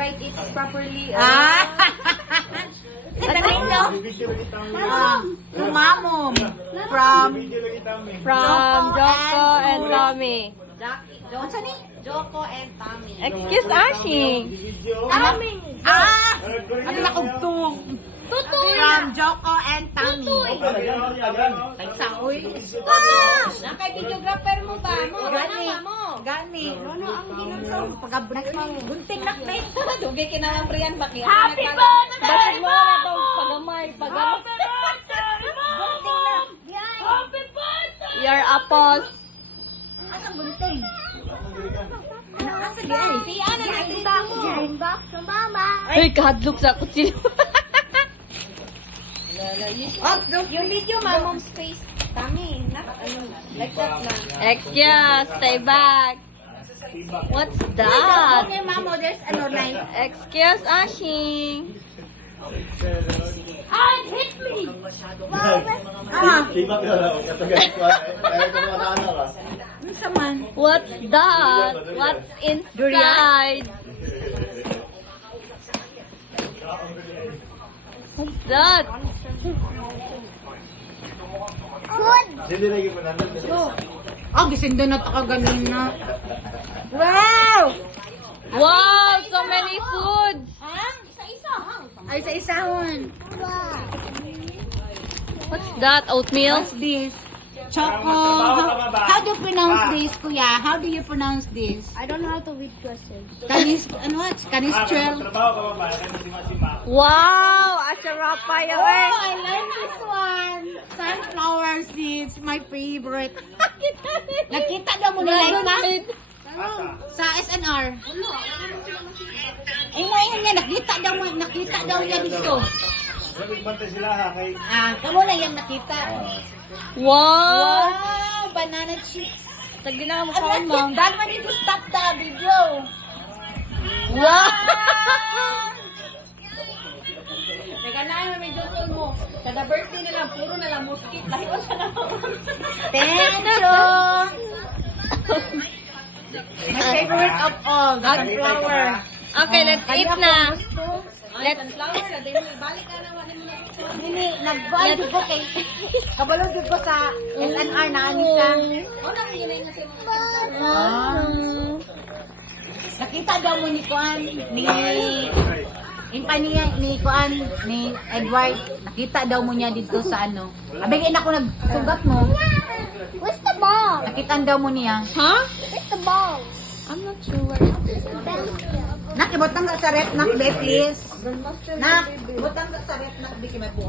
write it properly. Mamo from Joko and Tommy. Joko and Tommy. Excuse Ashing. Ano na kugtong? From Joko and Tommy. Ay, saoy. Nakay videographer mo ba? Gani. Pagabunat mo. Gunting nakbay. Dugay kinahang priyan ba kaya? Happy birthday! Bakit mo na itong pagamay? Happy birthday! Your apples. Ano gunting? Asa di ay? Siya na nagtita mo. Box ng mama. Ay, kahadlok sa kutsilyo. Yung video, mom's face. Tommy, like that lang. Excuse, stay back. What's that? Okay, mamo, there's ano like. Excuse Ashing. Hit me! Ano siya man? What's that? What's inside? What's that? Oh, gising doon na ka ganina. Wow! Wow, so many foods. Ay, sa isahon. What's that? Oatmeal? What's this? Choco. How do you pronounce this, kuya? How do you pronounce this? I don't know how to read questions. Canis, ano what? Canistrel. Wow, Asharapa Oh, yun. I like this one. Sunflower seeds, my favorite. Nakita daw mo nila na sa SNR. Ay, ngayon nga, nakita daw niya dito. Kamo na yung nakita. Wow. Wow, banana chips. Tagdi na mo Ang kaon, ma'am. That one need to stop the video. Wow. Teka na yung medyo mo. Kada birthday nila, puro na lang muskit. Lahiwa sa naman. Thank you. My favorite of all, the sunflower. Okay, let's eat na. Let's flower na. Dahil balik ka naman mo na. Nini, nag-buy ko kay kabalo ko sa SNR na anita. O, nakikilay na si Nakita daw mo ni Kuan, ni Kuan, ni Edward. Nakita daw mo niya dito sa ano. Abigin ako nagsugat mo. Where's the ball? Nakita daw mo niya. Huh? Where's the ball? I'm not sure. Nak, ibutang ka sa rep, nak, be, please. Nak, ibutang ka sa rep, nak, be, may buha.